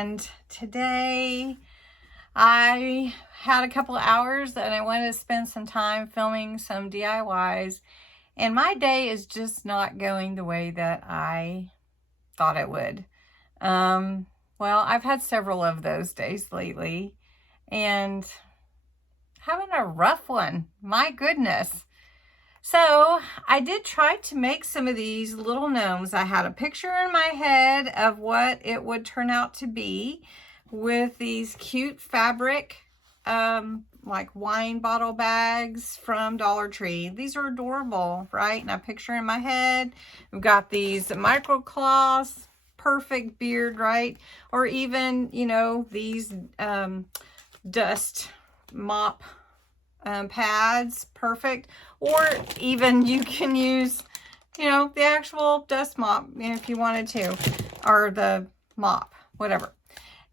and today I had a couple of hours and I wanted to spend some time filming some DIYs, and my day is just not going the way that I thought it would. Well, I've had several of those days lately and having a rough one, my goodness. So I did try to make some of these little gnomes. I had a picture in my head of what it would turn out to be with these cute fabric, like wine bottle bags from Dollar Tree. These are adorable, right? And I picture in my head, we've got these microcloths, perfect beard, right? Or even, you know, these dust mop pads, perfect. Or even you can use, you know, the actual dust mop if you wanted to, or the mop, whatever.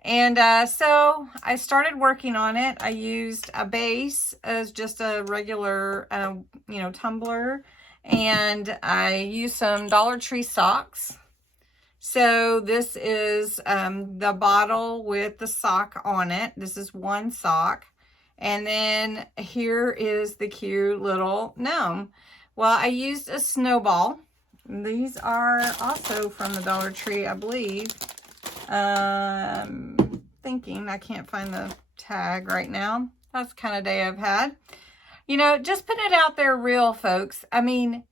And so I started working on it. I used a base as just a regular, you know, tumbler, and I used some Dollar Tree socks. So this is the bottle with the sock on it. This is one sock. And then here is the cute little gnome. Well, I used a Snowball. These are also from the Dollar Tree, I believe. Thinking I can't find the tag right now. That's the kind of day I've had. You know, just put it out there real, folks. I mean,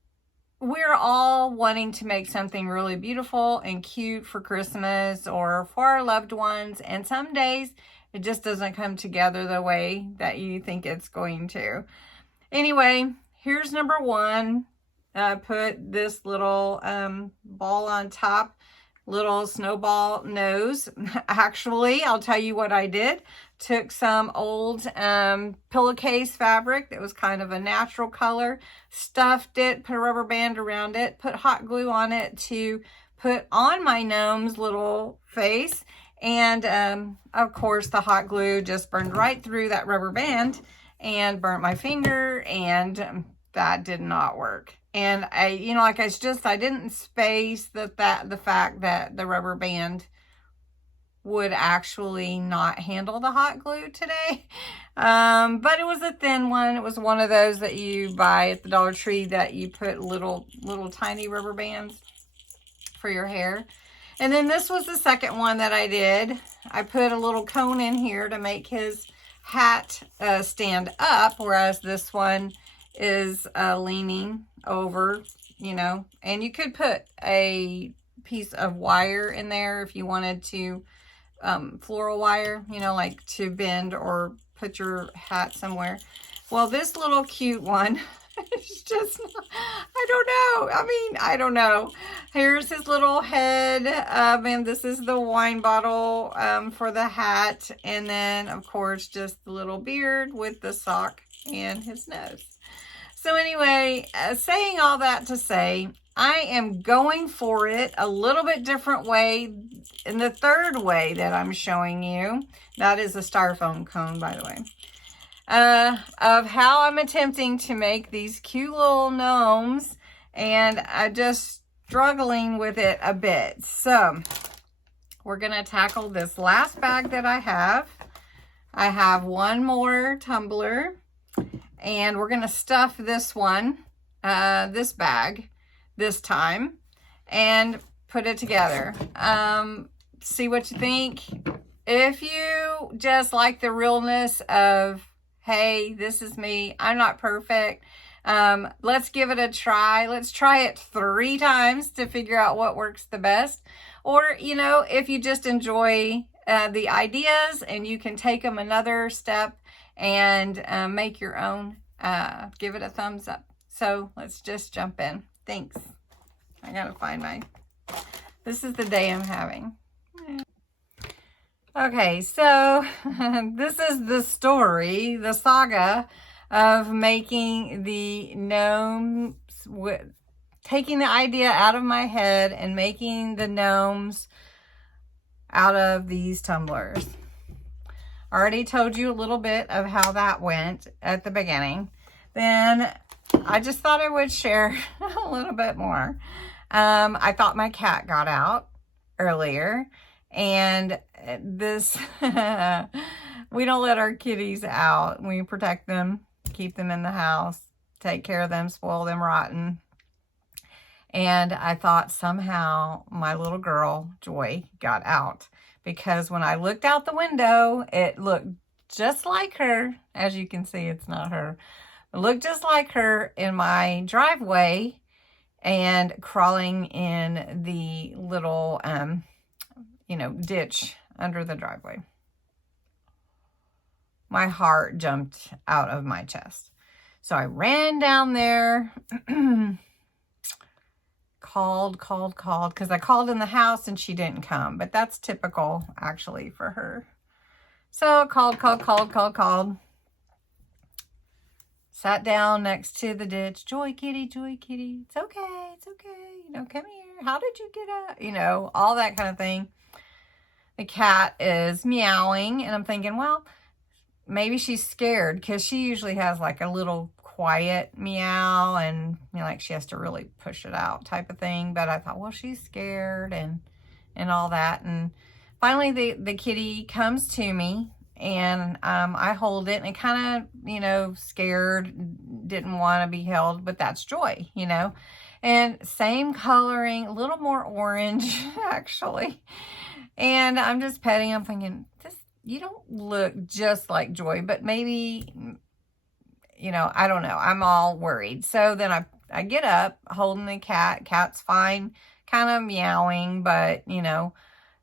we're all wanting to make something really beautiful and cute for Christmas or for our loved ones. And some days it just doesn't come together the way that you think it's going to. Anyway, here's number one. Put this little ball on top, little snowball nose. Actually, I'll tell you what I did. Took some old pillowcase fabric that was kind of a natural color, stuffed it, put a rubber band around it, put hot glue on it to put on my gnome's little face. And of course, the hot glue just burned right through that rubber band and burnt my finger, and that did not work. And I, you know, like I didn't space the fact that the rubber band would actually not handle the hot glue today. But it was a thin one. It was one of those that you buy at the Dollar Tree that you put little tiny rubber bands for your hair. And then this was the second one that I did. I put a little cone in here to make his hat stand up, whereas this one is leaning over, you know. And you could put a piece of wire in there if you wanted to, floral wire, you know, like to bend or put your hat somewhere. Well, this little cute one, it's just, I don't know. I mean, I don't know. Here's his little head, and this is the wine bottle for the hat. And then, of course, just the little beard with the sock and his nose. So anyway, saying all that to say, I am going for it a little bit different way. In the third way that I'm showing you, that is a styrofoam cone, by the way. Of how I'm attempting to make these cute little gnomes, and I'm just struggling with it a bit. So we're going to tackle this last bag that I have. I have one more tumbler, and we're going to stuff this one, this bag this time, and put it together. See what you think. If you just like the realness of, hey, this is me, I'm not perfect, let's give it a try. Let's try it 3 times to figure out what works the best. Or, you know, if you just enjoy the ideas and you can take them another step and make your own, give it a thumbs up. So let's just jump in. Thanks. I gotta find this is the day I'm having. Okay, so this is the story, the saga of making the gnomes, taking the idea out of my head and making the gnomes out of these tumblers. I already told you a little bit of how that went at the beginning. Then I just thought I would share a little bit more. I thought my cat got out earlier, and this, we don't let our kitties out. We protect them, keep them in the house, take care of them, spoil them rotten. And I thought somehow my little girl, Joy, got out. Because when I looked out the window, it looked just like her. As you can see, it's not her. It looked just like her in my driveway and crawling in the little, ditch under the driveway. My heart jumped out of my chest. So I ran down there, called, because I called in the house and she didn't come. But that's typical, actually, for her. So I called. Sat down next to the ditch. Joy kitty, it's okay. Come here. How did you get up? All that kind of thing. The cat is meowing, and I'm thinking, well, maybe she's scared, because she usually has like a little quiet meow, and like she has to really push it out type of thing. But I thought, well, she's scared and all that. And finally the kitty comes to me, and I hold it, and it kind of, scared, didn't want to be held, but that's Joy, and same coloring, a little more orange, actually. And I'm just petting, I'm thinking, you don't look just like Joy, but maybe, I don't know. I'm all worried. So then I get up holding the cat. Cat's fine, kind of meowing, but,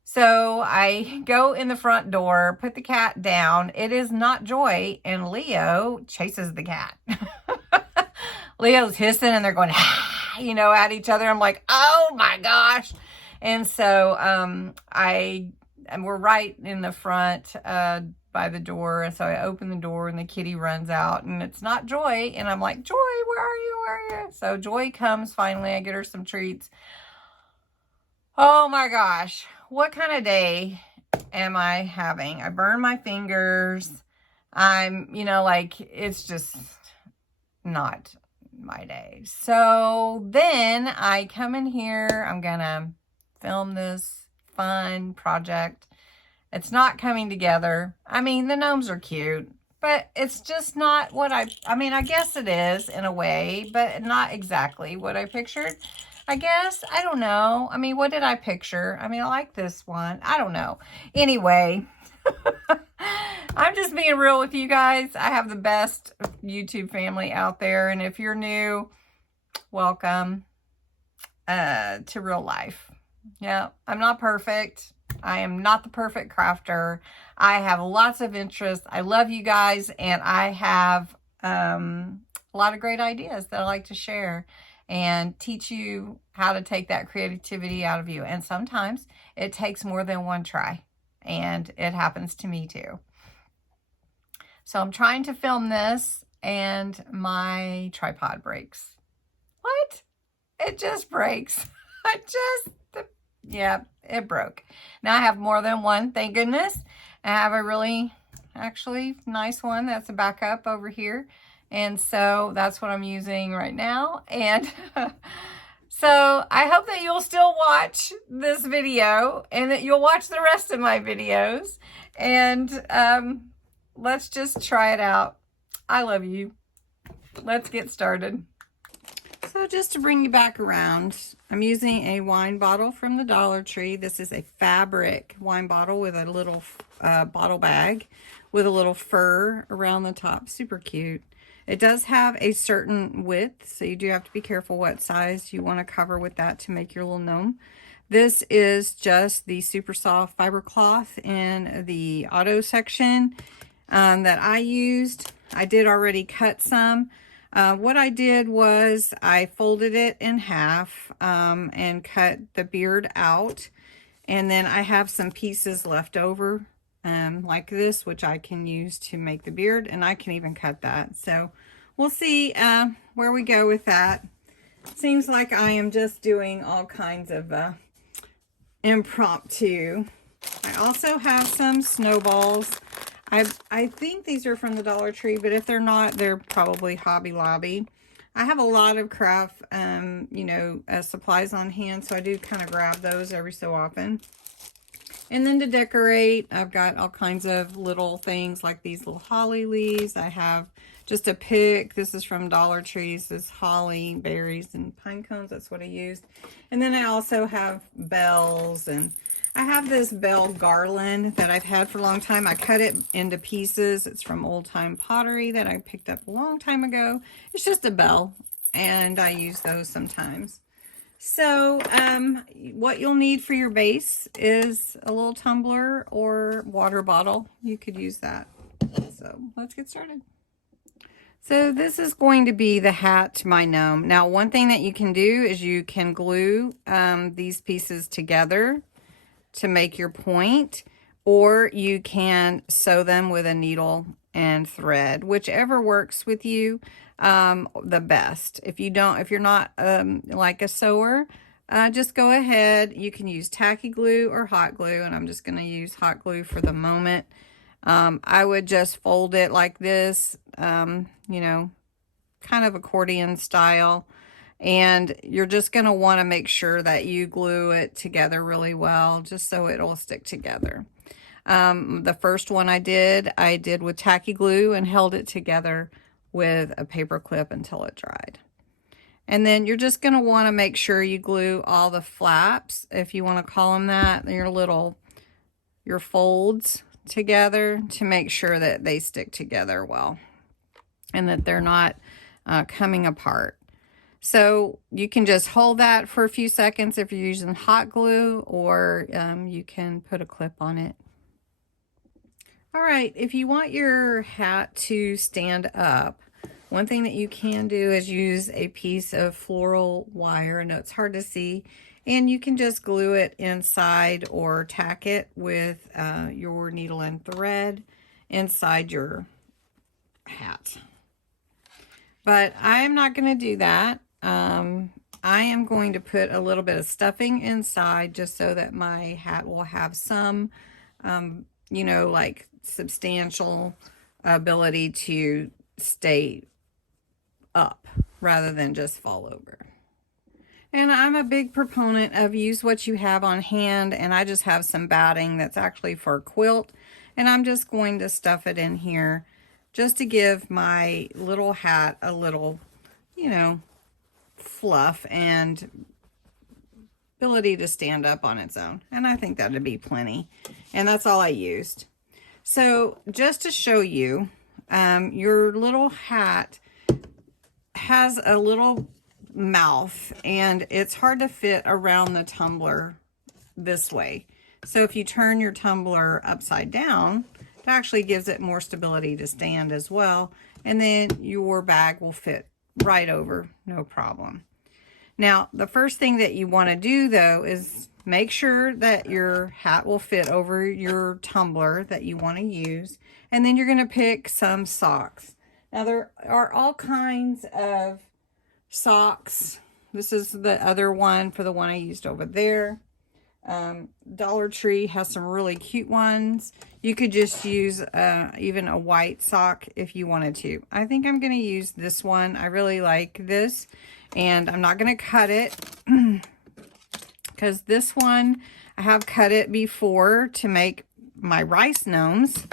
So I go in the front door, put the cat down. It is not Joy, and Leo chases the cat. Leo's hissing, and they're going, at each other. I'm like, oh my gosh. And so and we're right in the front by the door. And so I open the door, and the kitty runs out, and it's not Joy. And I'm like, Joy, where are you? So Joy comes finally. I get her some treats. Oh my gosh. What kind of day am I having? I burned my fingers. I'm, it's just not my day. So then I come in here. I'm going to film this fun project. It's not coming together. I mean, the gnomes are cute, but it's just not what I guess it is in a way, but not exactly what I pictured. I guess, I don't know. I mean, what did I picture? I like this one. I don't know. Anyway, I'm just being real with you guys. I have the best YouTube family out there. And if you're new, welcome to real life. Yeah, I'm not perfect. I am not the perfect crafter. I have lots of interests. I love you guys. And I have a lot of great ideas that I like to share and teach you how to take that creativity out of you. And sometimes it takes more than one try. And it happens to me too. So I'm trying to film this, and my tripod breaks. What? It just breaks. Yeah, it broke. Now I have more than one, thank goodness. I have a really, actually nice one that's a backup over here. And so that's what I'm using right now. And so I hope that you'll still watch this video, and that you'll watch the rest of my videos. And let's just try it out. I love you. Let's get started. So just to bring you back around, I'm using a wine bottle from the Dollar Tree. This is a fabric wine bottle with a little bottle bag with a little fur around the top. Super cute. It does have a certain width, so you do have to be careful what size you want to cover with that to make your little gnome. This is just the super soft fiber cloth in the auto section that I used. I did already cut some. What I did was I folded it in half and cut the beard out. And then I have some pieces left over like this, which I can use to make the beard, and I can even cut that. So we'll see where we go with that. Seems like I am just doing all kinds of impromptu. I also have some snowballs. I think these are from the Dollar Tree, but if they're not, they're probably Hobby Lobby. I have a lot of craft, supplies on hand, so I do kind of grab those every so often. And then to decorate, I've got all kinds of little things like these little holly leaves. I have just a pick. This is from Dollar Tree. This holly, berries, and pine cones. That's what I used. And then I also have bells, and I have this bell garland that I've had for a long time. I cut it into pieces. It's from Old Time Pottery that I picked up a long time ago. It's just a bell, and I use those sometimes. So what you'll need for your base is a little tumbler or water bottle. You could use that. So let's get started. So this is going to be the hat to my gnome. Now, one thing that you can do is you can glue these pieces together to make your point, or you can sew them with a needle and thread, whichever works with you the best. If you're not like a sewer, just go ahead. You can use tacky glue or hot glue, and I'm just going to use hot glue for the moment. I would just fold it like this, you know, kind of accordion style. And you're just going to want to make sure that you glue it together really well, just so it'll stick together. The first one I did with tacky glue and held it together with a paper clip until it dried. And then you're just going to want to make sure you glue all the flaps, if you want to call them that, your folds together to make sure that they stick together well and that they're not coming apart. So you can just hold that for a few seconds if you're using hot glue, or you can put a clip on it. All right, if you want your hat to stand up, one thing that you can do is use a piece of floral wire. I know it's hard to see, and you can just glue it inside or tack it with your needle and thread inside your hat. But I'm not going to do that. I am going to put a little bit of stuffing inside just so that my hat will have some, you know, like substantial ability to stay up rather than just fall over. And I'm a big proponent of use what you have on hand, and I just have some batting that's actually for a quilt, and I'm just going to stuff it in here just to give my little hat a little, you know, fluff and ability to stand up on its own. And I think that'd be plenty. And that's all I used. So just to show you, your little hat has a little mouth, and it's hard to fit around the tumbler this way. So if you turn your tumbler upside down, it actually gives it more stability to stand as well. And then your bag will fit right over, no problem. Now, the first thing that you want to do though is make sure that your hat will fit over your tumbler that you want to use. And then you're going to pick some socks. Now, there are all kinds of socks. This is the other one for the one I used over there. Dollar Tree has some really cute ones. You could just use even a white sock if you wanted to. I think I'm going to use this one. I really like this, and I'm not going to cut it because this one I have cut it before to make my rice gnomes,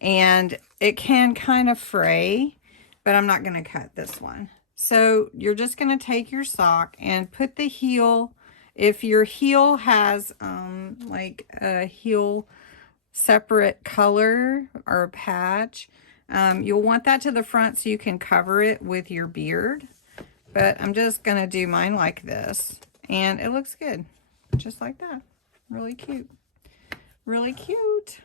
and it can kind of fray, but I'm not going to cut this one. So you're just going to take your sock and put the heel. If your heel has like a heel separate color or a patch, you'll want that to the front so you can cover it with your beard. But I'm just going to do mine like this, and it looks good. Just like that. Really cute. Really cute.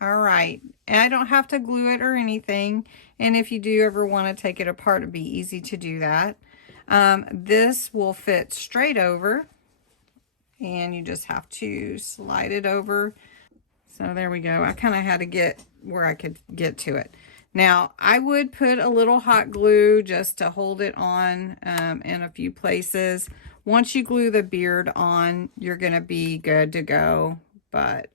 All right. And I don't have to glue it or anything. And if you do ever want to take it apart, it'd be easy to do that. This will fit straight over, and you just have to slide it over. So there we go. I kind of had to get where I could get to it. Now, I would put a little hot glue just to hold it on in a few places. Once you glue the beard on, you're going to be good to go. But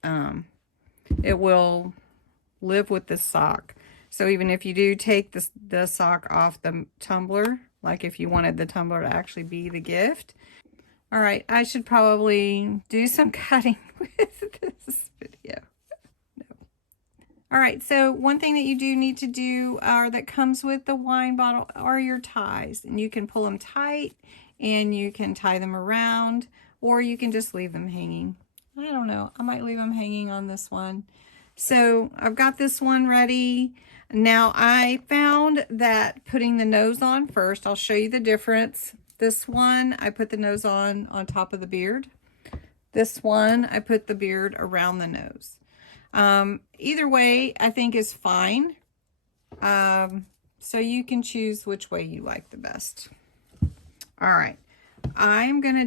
it will live with the sock. So even if you do take the sock off the tumbler, like if you wanted the tumbler to actually be the gift. All right, I should probably do some cutting with this video. No. All right, so one thing that you do need to do that comes with the wine bottle are your ties. And you can pull them tight and you can tie them around, or you can just leave them hanging. I don't know, I might leave them hanging on this one. So I've got this one ready. Now I found that putting the nose on first, I'll show you the difference. This one, I put the nose on top of the beard. This one, I put the beard around the nose. Either way, I think is fine. So you can choose which way you like the best. All right, I'm gonna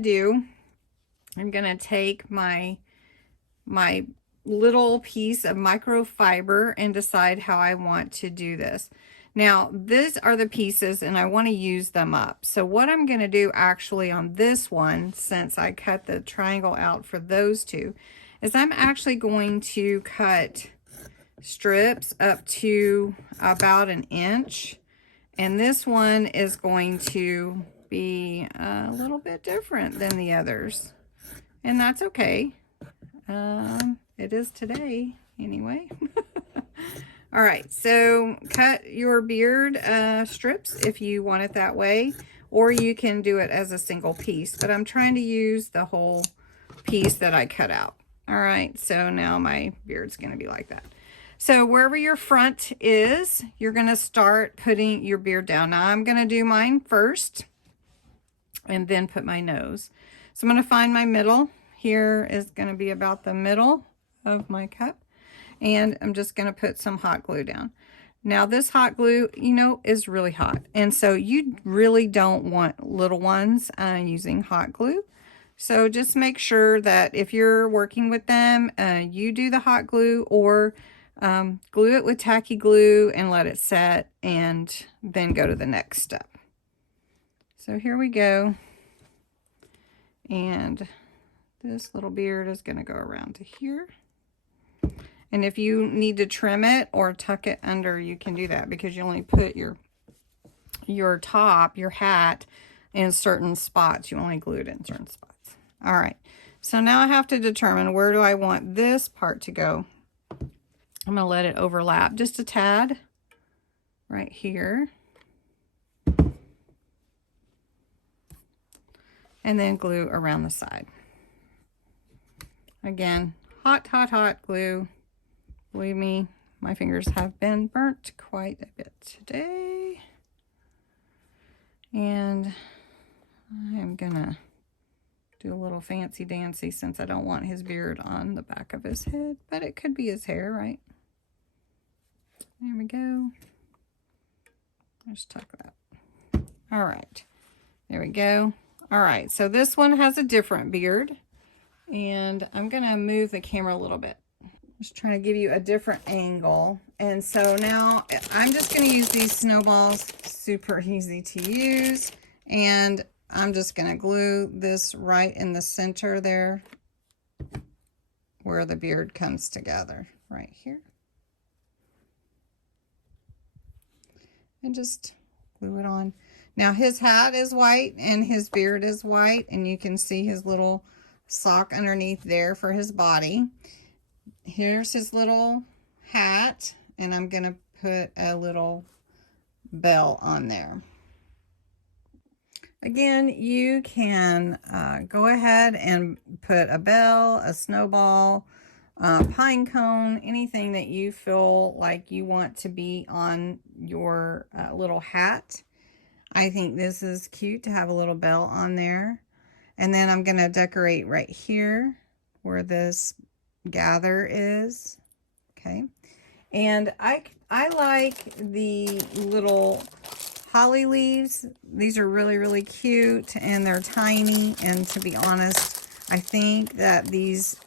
take my little piece of microfiber and decide how I want to do this. Now, these are the pieces and I want to use them up. So what I'm going to do actually on this one, since I cut the triangle out for those two, is I'm actually going to cut strips up to about 1 inch. And this one is going to be a little bit different than the others. And that's okay. It is today anyway. All right, so cut your beard strips if you want it that way, or you can do it as a single piece, but I'm trying to use the whole piece that I cut out. All right, so now my beard's gonna be like that. So wherever your front is, you're gonna start putting your beard down. Now I'm gonna do mine first and then put my nose. So I'm gonna find my middle. Here is gonna be about the middle of my cup. And I'm just going to put some hot glue down. Now this hot glue, you know, is really hot. And so you really don't want little ones using hot glue. So just make sure that if you're working with them, you do the hot glue, or glue it with tacky glue and let it set, and then go to the next step. So here we go. And this little beard is going to go around to here. And if you need to trim it or tuck it under, you can do that, because you only put your top, your hat, in certain spots. You only glue it in certain spots. All right. So now I have to determine, where do I want this part to go? I'm going to let it overlap just a tad right here. And then glue around the side. Again, hot, hot, hot glue. Believe me, my fingers have been burnt quite a bit today. And I'm gonna do a little fancy dancy, since I don't want his beard on the back of his head, but it could be his hair, right? There we go. Let's tuck that. All right, there we go. All right, so this one has a different beard, and I'm gonna move the camera a little bit. Just trying to give you a different angle. And so now I'm just going to use these snowballs, super easy to use. And I'm just going to glue this right in the center there, where the beard comes together, right here. And just glue it on. Now his hat is white and his beard is white, and you can see his little sock underneath there for his body. Here's his little hat, and I'm going to put a little bell on there. Again, you can go ahead and put a bell, a snowball, pine cone, anything that you feel like you want to be on your little hat. I think this is cute to have a little bell on there. And then I'm going to decorate right here where this gather is. Okay. And I like the little holly leaves. These are really, really cute, and they're tiny. And to be honest, I think that these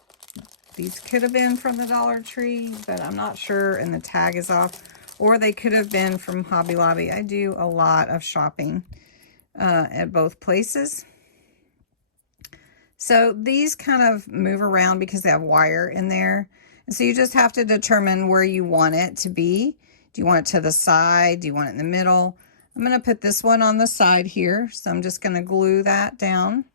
could have been from the Dollar Tree, but I'm not sure, and the tag is off. Or they could have been from Hobby Lobby. I do a lot of shopping at both places. So these kind of move around because they have wire in there. And so you just have to determine where you want it to be. Do you want it to the side? Do you want it in the middle? I'm going to put this one on the side here. So I'm just going to glue that down.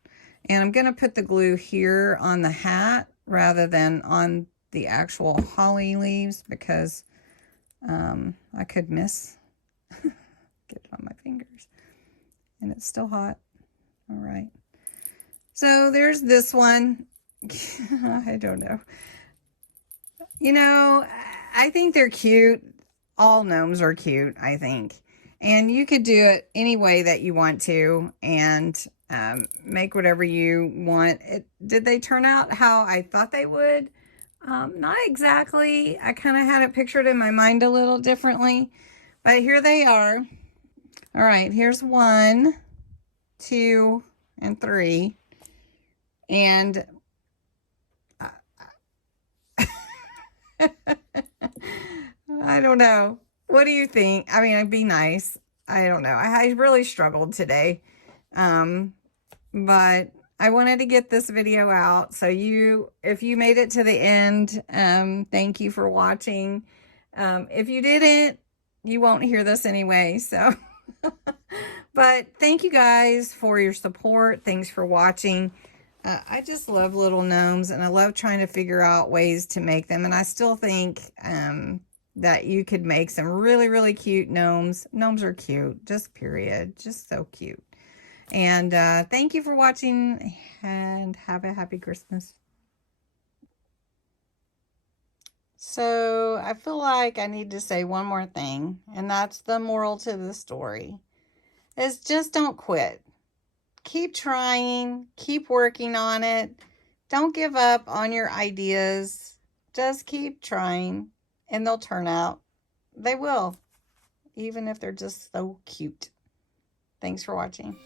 And I'm going to put the glue here on the hat rather than on the actual holly leaves because I could miss. Get it on my fingers. And it's still hot. All right. So there's this one. I don't know. You know, I think they're cute. All gnomes are cute, I think. And you could do it any way that you want to and make whatever you want. Did they turn out how I thought they would? Not exactly. I kind of had it pictured in my mind a little differently. But here they are. All right, here's 1, 2, and 3. And I don't know. What do you think? I mean, it'd be nice. I don't know. I really struggled today. But I wanted to get this video out. So if you made it to the end, thank you for watching. If you didn't, you won't hear this anyway. So, but thank you guys for your support. Thanks for watching. I just love little gnomes and I love trying to figure out ways to make them. And I still think, that you could make some really, really cute gnomes. Gnomes are cute, just period. Just so cute. And thank you for watching and have a happy Christmas. So I feel like I need to say one more thing, and that's the moral to the story, is just don't quit. Keep trying, keep working on it. Don't give up on your ideas. Just keep trying. And they'll turn out. They will. Even if they're just so cute. Thanks for watching.